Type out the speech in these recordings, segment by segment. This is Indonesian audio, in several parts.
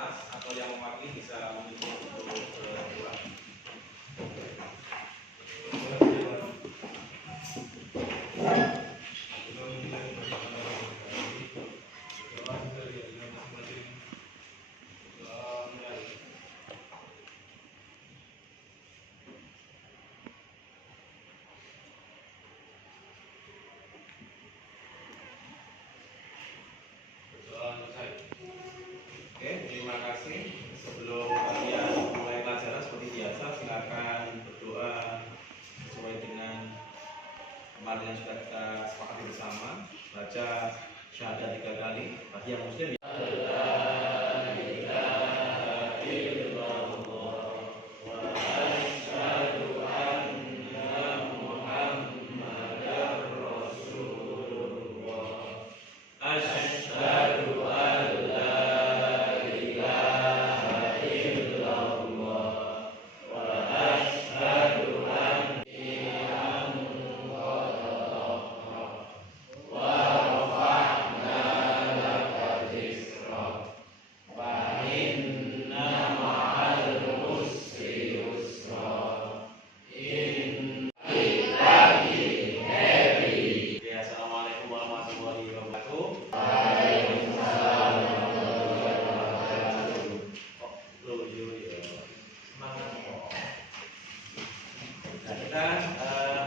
kelas atau yang mewakili bisa memimpin untuk pulang. Oke, terima kasih. Sebelum kalian mulai pelajaran seperti biasa, silakan berdoa sesuai dengan kemarin yang sudah kita sepakati bersama. Baca syahadat 3 kali bagi yang muslim.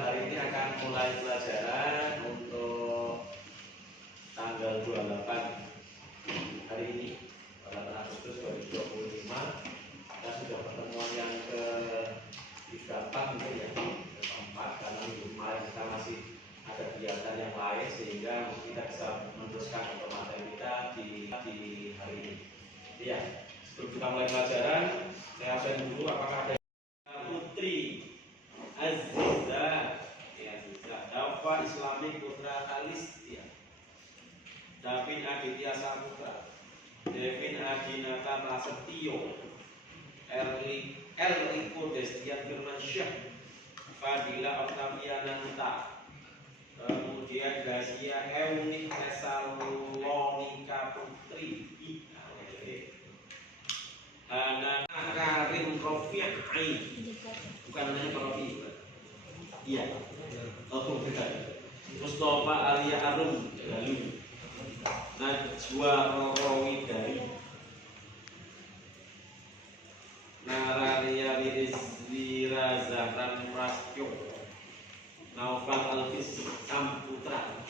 Hari ini akan mulai pelajaran untuk tanggal 28 hari ini, 8 Agustus 2025. Kita sudah pertemuan yang ke-34 gitu ya, keempat, karena minggu kemarin kita masih ada kegiatan yang lain sehingga kita bisa meneruskan untuk materi kita di hari ini. Ya, sebelum kita mulai pelajaran, saya absen dulu apakah ada Putri Aziza, Dafa Islami Putra Kalistia, Davin Aditya Saputra, Devin Adinata Prasetyo, Elriko Destian Firmansyah, Fadila Octavia Nanta, kemudian Gazia Eunik Tesalonika Putri, Hana Karim Rofi'ai, bukan namanya Rofi, iya, bukan. Mustafa Alia Arum Galuh, Najwa Rorowi dari Nararia Wirizwira Zahran Prastyo, Naufal Alfis Samputra.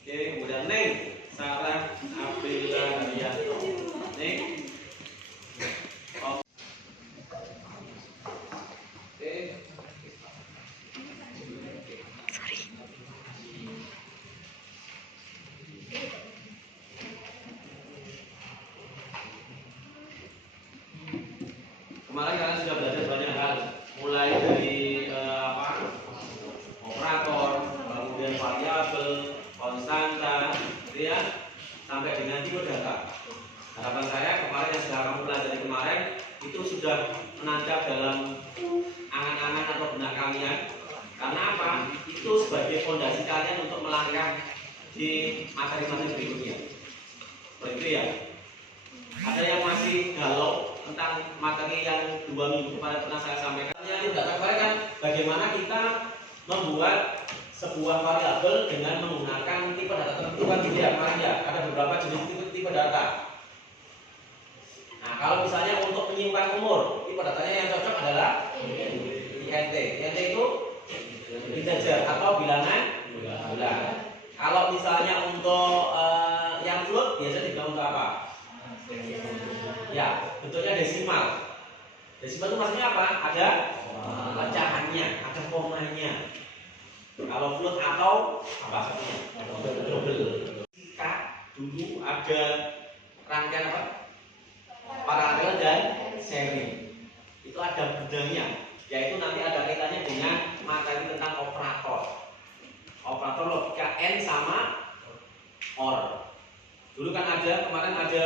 Oke, kemudian Neng Sarah Aprila Riyato. Neng. Kemarin kalian sudah belajar banyak hal, mulai dari operator, kemudian variabel, konstanta, gitu ya, sampai dengan tipe data. Harapan saya kemarin yang sudah kamu pelajari kemarin itu sudah menancap dalam angan-angan atau benak kalian. Karena apa? Itu sebagai fondasi kalian untuk melangkah di materi-materi berikutnya. Begitu ya. Ada yang masih galau tentang materi yang 2 minggu kemarin pernah saya sampaikan. Yang tidak terbaik kan bagaimana kita membuat sebuah variabel dengan menggunakan tipe data tertentu kan gitu ya, kemarin ya. Ada beberapa jenis tipe data. Nah, kalau misalnya untuk menyimpan umur, tipe datanya yang cocok adalah INT. INT itu integer atau bilangan bulan. Kalau misalnya untuk yang float biasa dibilang untuk apa? Ya, bentuknya desimal. Desimal itu maksudnya apa? Ada pecahannya, ada komanya. Kalau float atau apa? Double. Jika dulu ada rangkaian apa? Paralel dan seri. Itu ada benangnya, yaitu nanti ada kaitannya dengan materi tentang operator. Operator logika N sama OR. Dulu kan ada, kemarin ada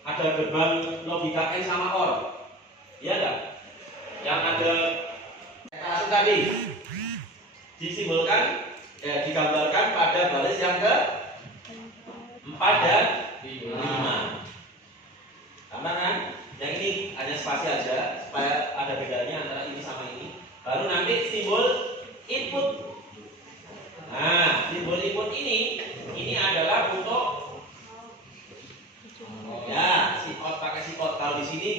ada gerbang logika N sama OR. Iya enggak? Yang ada kasus tadi disimbolkan, digambarkan pada baris yang ke 4 dan 5. Tambah kan? Yang ini hanya spasi aja supaya ada bedanya antara ini sama ini. Baru nanti simbol input. Nah, simbol input ini adalah untuk ya si out, pakai si out. Kalau di sini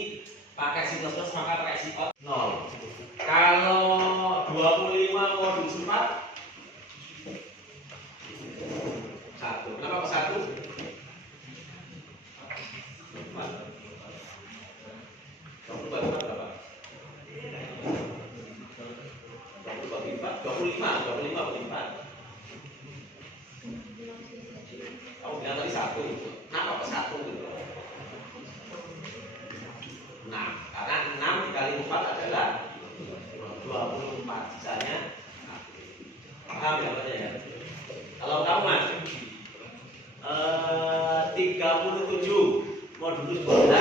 pakai si plus plus maka pakai si out 0. Kalau 25 modulus 4 1. Kenapa kok 1? 24 berapa? 25 bagi 4. Kamu bilang tadi 1 itu. Kenapa kok 1 gitu? Nah, karena 6 dikali 4 adalah 24. Sisanya 1. Paham ya Pak ya? Kalau kamu Mas 37 modulus 12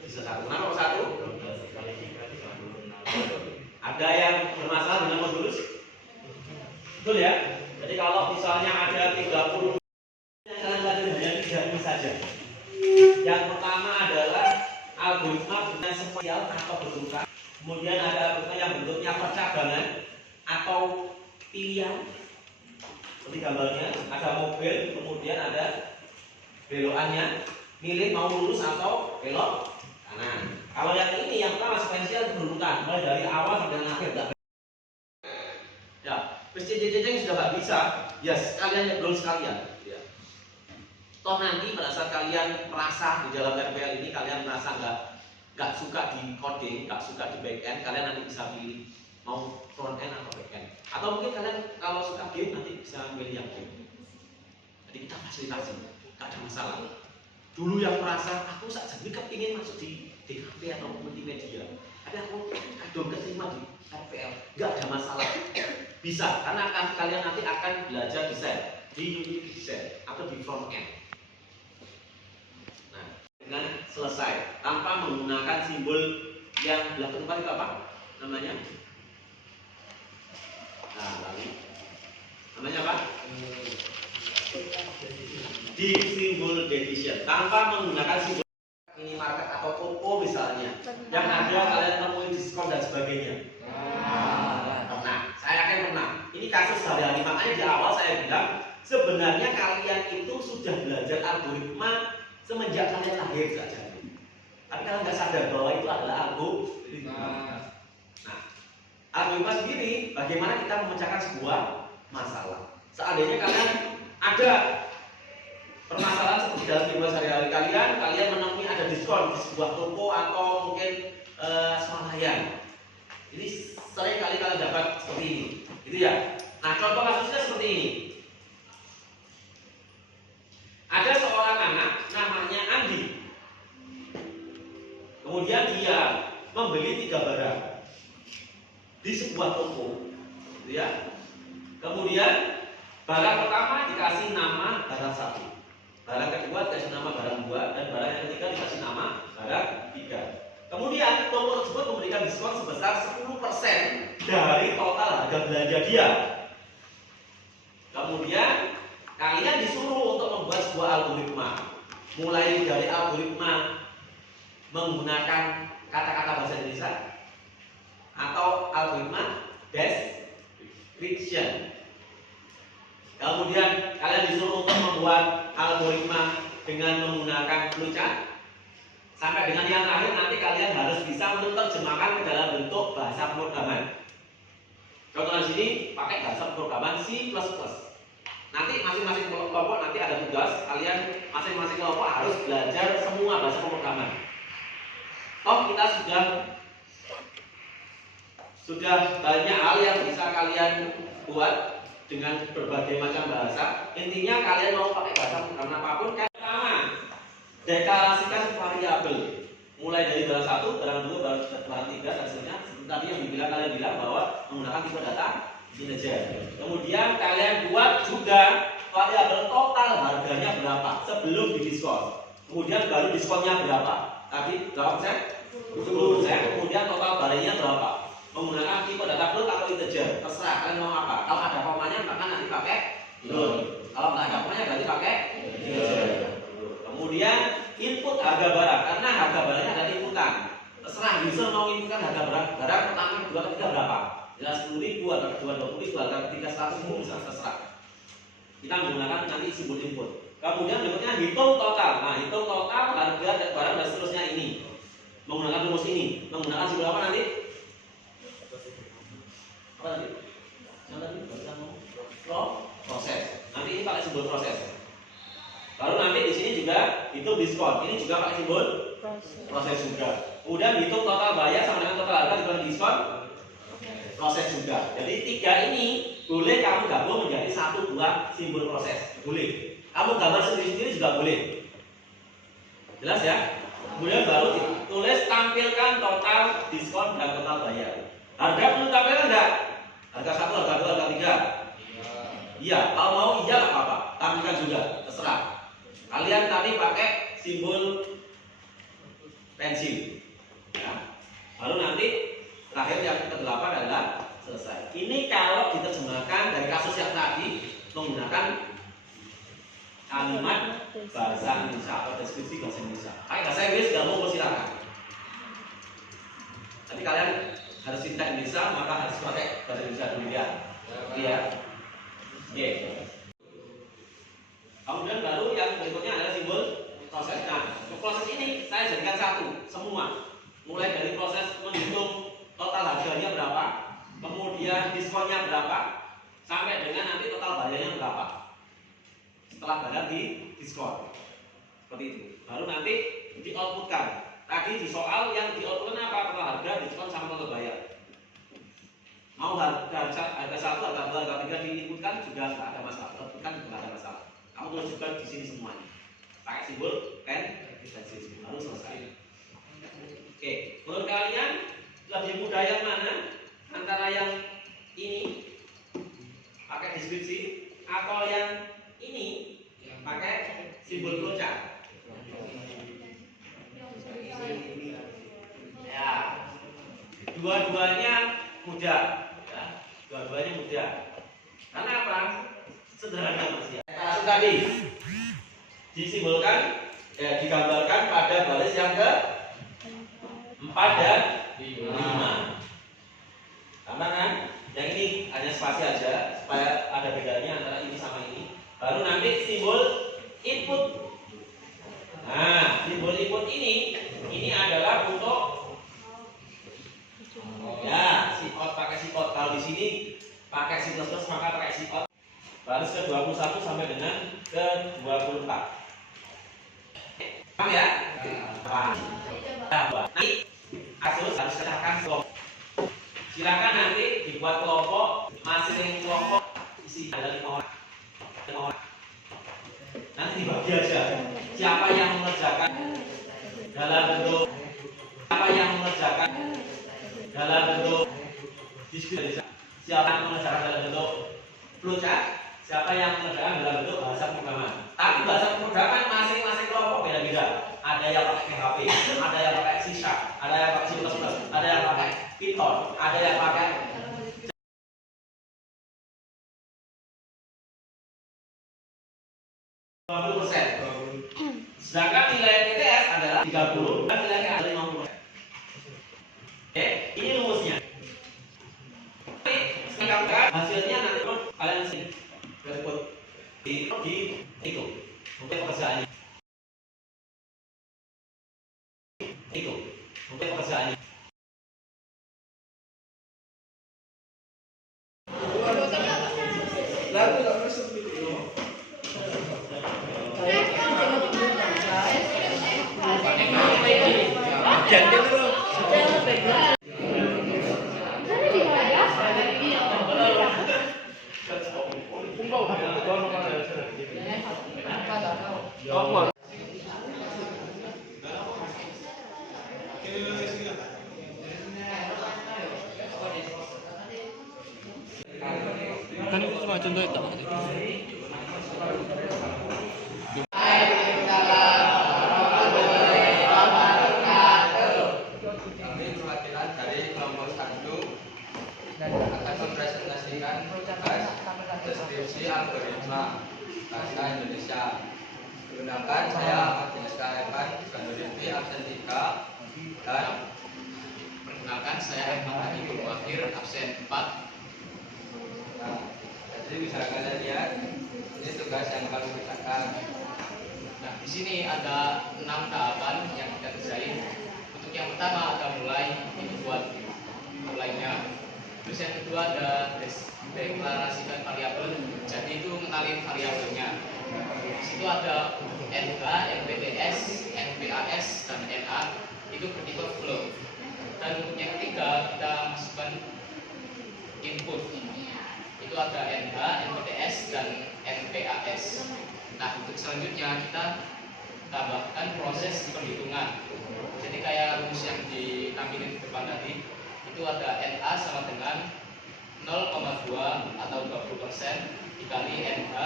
bisa 1. Kenapa kok 1? Ada yang bermasalah dengan modulus? Betul ya? Jadi kalau misalnya ada 30 kalian belajar hanya 3 ini saja. Yang pertama adalah algoritma dengan spesial atau bentukan. Kemudian ada algoritma yang bentuknya percabangan atau pilihan. Seperti gambarnya, ada mobil, kemudian ada belokannya, milih mau lurus atau belok kanan. Kalau yang ini yang pertama spesial berurutan, mulai dari awal sampai akhir. Ya, ceng sudah nggak bisa, ya sekalian nyebrol sekalian. Ya. Toh nanti pada saat kalian merasa di dalam RPL ini kalian merasa nggak suka di coding, nggak suka di back end, kalian nanti bisa pilih mau front end atau back end. Atau mungkin kalian kalau suka game nanti bisa milih yang game. Jadi kita fasilitasi, nggak ada masalah. Dulu yang merasa aku saat jadi kepingin masuk di DKV atau multimedia, tapi aku kadang keterima di RPL, nggak ada masalah. Bisa, karena kalian nanti akan belajar desain di unit design atau di front end. Nah, dengan selesai tanpa menggunakan simbol yang belakang tempat itu apa namanya? Nah, lalu namanya apa? Di simbol division tanpa menggunakan simbol minimarket atau toko misalnya yang ada kalian temui diskon dan sebagainya. Pernah, saya yakin pernah. Ini kasus sehari-hari, makanya di awal saya bilang sebenarnya kalian itu sudah belajar algoritma semenjak kalian lahir saja. Tapi kalian nggak sadar bahwa itu adalah algoritma. Nah, algoritma sendiri bagaimana kita memecahkan sebuah masalah. Seandainya kalian ada permasalahan seperti dalam kehidupan sehari-hari kalian menemui ada diskon di sebuah toko atau mungkin swalayan. Ini sering kali kalian dapat seperti ini, gitu ya. Nah, contoh kasusnya seperti ini. Ada seorang anak namanya Andi. Kemudian dia membeli 3 barang di sebuah toko, gitu ya. Kemudian barang pertama dikasih nama barang 1. Barang kedua dikasih nama barang 2 dan barang yang ketiga dikasih nama barang 3. Kemudian toko tersebut memberikan diskon sebesar 10% dari total harga belanja dia. Kemudian kalian disuruh untuk membuat sebuah algoritma. Mulai dari algoritma menggunakan kata-kata bahasa Indonesia atau algoritma description. Kemudian kalian disuruh untuk membuat algoritma dengan menggunakan flowchart. Sampai dengan yang terakhir nanti kalian harus bisa menerjemahkan ke dalam bentuk bahasa pemrograman. Contohnya sini pakai bahasa pemrograman C++. Nanti masing-masing kelompok nanti ada tugas, kalian masing-masing kelompok harus belajar semua bahasa pemrograman. Toh kita sudah banyak hal yang bisa kalian buat dengan berbagai macam bahasa. Intinya kalian mau pakai bahasa pemrograman apapun, pertama deklarasikan variabel. Mulai dari barang 1, barang 2, barang 3 dan seterusnya. Tadi yang kalian bilang bahwa menggunakan tipe data integer. Kemudian kalian buat juga variabel total harganya berapa sebelum didiskon. Kemudian baru diskonnya berapa? Tadi berapa persen? 10%. Kemudian total barangnya berapa? menggunakan tipe data float atau integer, terserah kalian mau apa. Kalau ada komanya maka nanti pakai float. Kalau nggak ada komanya berarti pakai integer. Kemudian input harga barang, karena harga barangnya ada inputan. Terserah user mau inputkan harga barang pertama, kedua, ketiga berapa. Ya 10.000 atau kedua 20.000 atau ketiga 100.000 bisa terserah. Kita menggunakan nanti simbol input. Kemudian berikutnya hitung total. Nah, hitung total harga dan barang dan seterusnya ini. Menggunakan rumus ini. Menggunakan simbol apa nanti? Apa tadi? Yang tadi barusan ngomong proses. Nanti ini pakai simbol proses. Lalu nanti di sini juga hitung diskon. Ini juga pakai simbol proses juga. Kemudian hitung total bayar sama dengan total harga dibagi diskon. Proses juga. Jadi tiga ini boleh kamu gabung menjadi satu buah simbol proses. Boleh. Kamu gambar sendiri-sendiri juga boleh. Jelas ya? Kemudian baru ditulis tampilkan total diskon dan total bayar. Harga perlu tampilkan enggak? Harga 1, harga 2, harga 3. Iya, kalau mau iya enggak apa-apa. Tampilkan juga, terserah. Kalian tadi pakai simbol pensil. Ya. Lalu nanti terakhir yang ke-8 adalah selesai. Ini kalau diterjemahkan dari kasus yang tadi menggunakan kalimat bahasa Indonesia atau deskripsi bahasa Indonesia. Pakai bahasa Inggris nggak mau silakan. Tapi kalian harus cinta Indonesia maka harus pakai bahasa Indonesia dulu ya. Iya. Oke. Kemudian baru yang berikutnya adalah simbol proses. Nah, proses ini saya jadikan satu semua. Mulai dari proses menghitung total harganya berapa, kemudian diskonnya berapa, sampai dengan nanti total bayarnya berapa. Setelah bayar di diskon seperti itu, baru nanti di outputkan. Tadi di soal yang di outputkan apa? Total harga, diskon sama total bayar. Mau harga 1, harga 2, harga 3 diinputkan juga nggak ada masalah. Outputkan juga nggak ada masalah. Kamu tulis juga di sini semuanya. Pakai simbol pen lalu selesai. Oke, menurut kalian lebih mudah yang mana? Antara yang ini pakai deskripsi atau yang ini pakai simbol flowchart. Ya, dua-duanya mudah. Ya, dua-duanya mudah. Karena apa? Sederhana manusia. Kasus tadi disimbolkan, digambarkan pada baris yang ke-4 dan 5. Gampang kan? Yang ini hanya spasi aja supaya ada bedanya antara ini sama ini. Baru nanti simbol input. Nah, simbol input ini adalah untuk ya sikot, pakai sikot. Kalau di sini pakai C++ maka pakai sikot. Baris ke-21 sampai dengan ke-24. Paham ya? Paham. Nanti kasus harus katakan kelompok. Silakan nanti dibuat kelompok, masing-masing kelompok isi ada 5 orang. Nanti dibagi aja. Siapa yang mengerjakan dalam bentuk diskusi, siapa yang mengerjakan dalam bentuk flowchart, siapa yang mengerjakan dalam bentuk bahasa pemrograman. Tapi bahasa pemrograman masing-masing kelompok beda-beda. Ada yang pakai PHP, ada yang pakai C#, ada yang pakai C++, ada yang pakai Python, ada yang pakai sedangkan nilai TTS adalah 30 dan nilai adalah 50%. Oke, ini rumusnya. Hasilnya nanti kalian sini di itu untuk pekerjaannya. Itu untuk pekerjaannya. Jadi dulu. Kan itu cuma contoh itu. Kami perwakilan dari kelompok 1 dan akan mempresentasikan tugas deskripsi algoritma bahasa Indonesia. Gunakan saya Ahmad Dineska Evan, Ganuriti absen 3, dan perkenalkan saya Ahmad Hadi Wakil absen 4. Nah, jadi bisa kalian lihat ini tugas yang kami kerjakan. Nah, di sini ada 6 tahapan yang kita kerjain. Untuk yang pertama ada mulai, ini buat mulainya. Terus yang kedua ada deklarasikan variabel, jadi itu mengenalin variabelnya. Di situ ada NH, NPTS, NPAS, dan NA, itu bertipe float. Dan untuk yang ketiga kita masukkan input, itu ada NH, NPTS, dan NPAS. Nah, untuk selanjutnya kita tambahkan proses perhitungan. Jadi kayak rumus yang ditampilkan di depan tadi, itu ada NA sama dengan 0,2 atau 20% dikali NH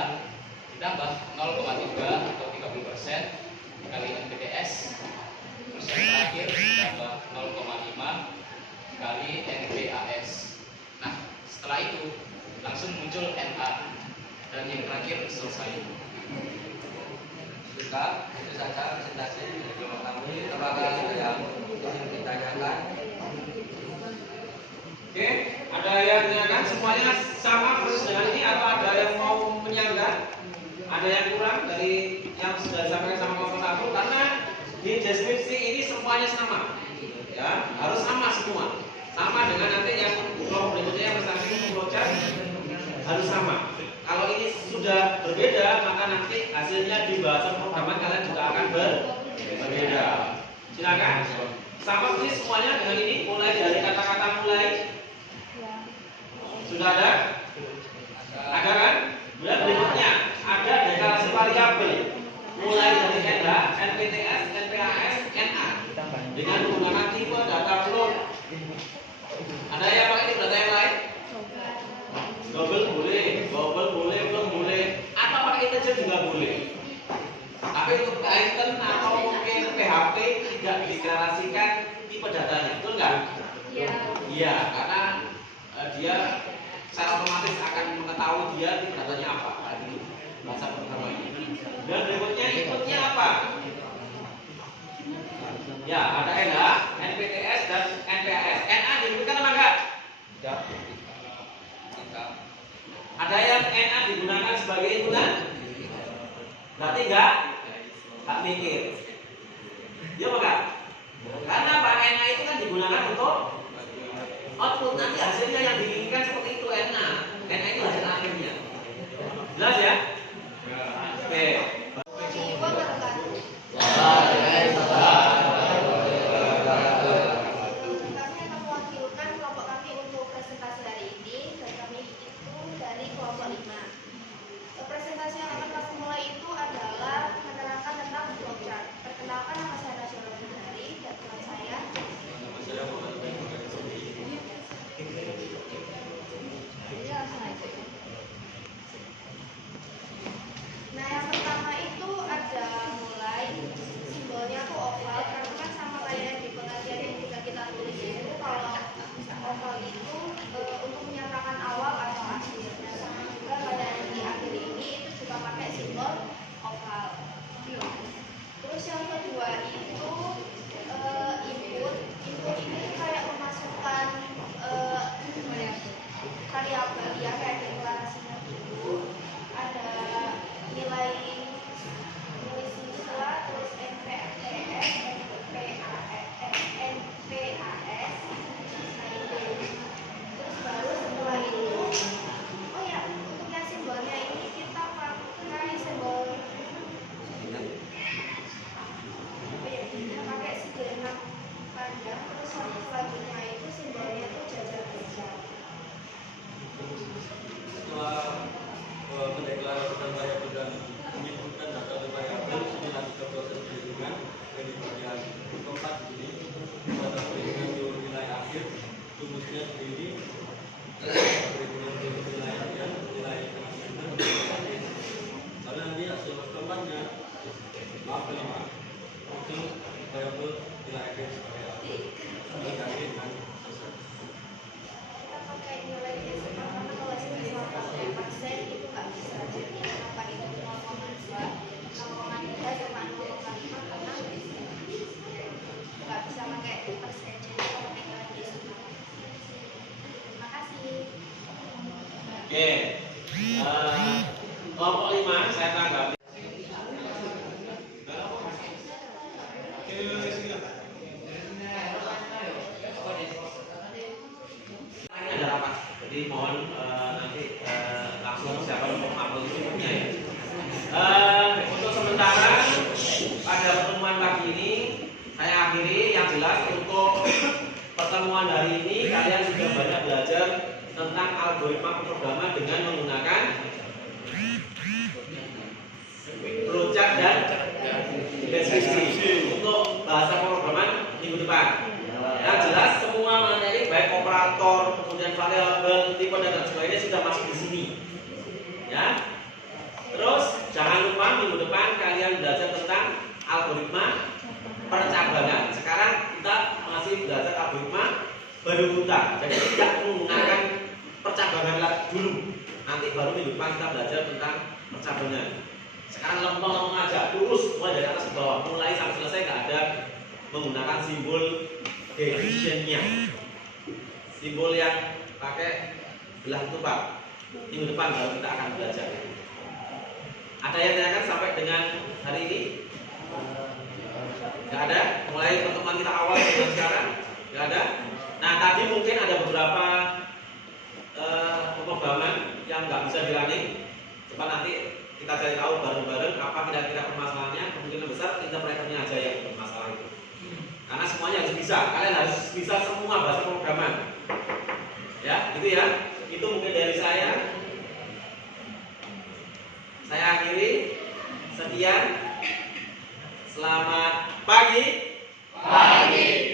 ditambah 0,3 atau 30% dikali NPTS, terus yang terakhir ditambah 0,5 dikali NPAS. Nah, setelah itu langsung muncul NA dan yang terakhir selesai. Juga itu saja presentasi dari kelompok kami. Apakah ada yang ingin ditanyakan? Oke, ada yang menanyakan semuanya sama persis dengan ini atau ada yang mau menyanggah? Ada yang kurang dari yang sudah disampaikan sama kelompok 1? Karena di deskripsi ini semuanya sama, ya harus sama semua, sama dengan nanti yang kelompok berikutnya yang bersangkutan flowchart harus sama. Kalau ini sudah berbeda, maka nanti hasilnya di bahasan programan kalian juga akan berbeda. Silakan. Sama persis semuanya dengan ini, mulai dari kata-kata mulai. Sudah ada? Ada kan? Kemudian berikutnya ada deklarasi variabel, mulai dari NH, NPTS, NPAS, NA dengan menggunakan tipe data float. Ada yang pakai tipe data yang lain? Double boleh, float boleh, atau pakai integer juga boleh. Tapi untuk Python atau mungkin PHP tidak dideklarasikan tipe datanya, betul nggak? Iya, karena dia secara otomatis akan mengetahui dia tipe datanya apa, kayak gitu bahasa programnya. Dan berikutnya inputnya apa? Ya, ada NH, NPTS, dan NPAS. NA diberikan apa enggak? Tidak. Ada yang NA digunakan sebagai inputan? Berarti enggak mikir. Ya enggak? Karena apa? NA itu kan digunakan untuk output, nanti hasilnya yang diinginkan seperti itu NA. NA itu hasil akhirnya. Jelas ya? Oke. Nah, yang pertama Oke. Kelompok 5 saya tanggapi. Ini ada rapat. Jadi mohon nanti langsung siapa yang mau upload videonya ya. Untuk sementara pada pertemuan pagi ini saya akhiri. Yang jelas untuk pertemuan hari ini kalian sudah banyak belajar tentang algoritma pemrograman dengan menggunakan flowchart dan deskripsi untuk bahasa pemrograman minggu depan. Yang jelas semua materi baik operator, kemudian variabel, tipe dan sebagainya sudah masuk di sini. Ya. Terus jangan lupa minggu depan kalian belajar tentang algoritma percabangan. Sekarang kita masih belajar algoritma berhutang. Jadi tidak menggunakan percabangan dulu. Nanti baru minggu depan kita belajar tentang percabangan. Sekarang lempeng aja, lurus mulai dari atas ke bawah, mulai sampai selesai nggak ada menggunakan simbol divisionnya. Simbol yang pakai belah tumpah. Minggu depan baru kita akan belajar. Ada yang tanyakan sampai dengan hari ini? Nggak ada? Mulai pertemuan kita awal sampai sekarang? Nggak ada? Nah tadi mungkin ada beberapa pemrograman yang nggak bisa dirunning. Coba nanti kita cari tahu bareng-bareng apa kira-kira permasalahannya. Kemungkinan besar interpreternya aja yang bermasalah itu. Karena semuanya harus bisa. Kalian harus bisa semua bahasa pemrograman. Ya, gitu ya. Itu mungkin dari saya. Saya akhiri. Sekian. Selamat pagi. Pagi.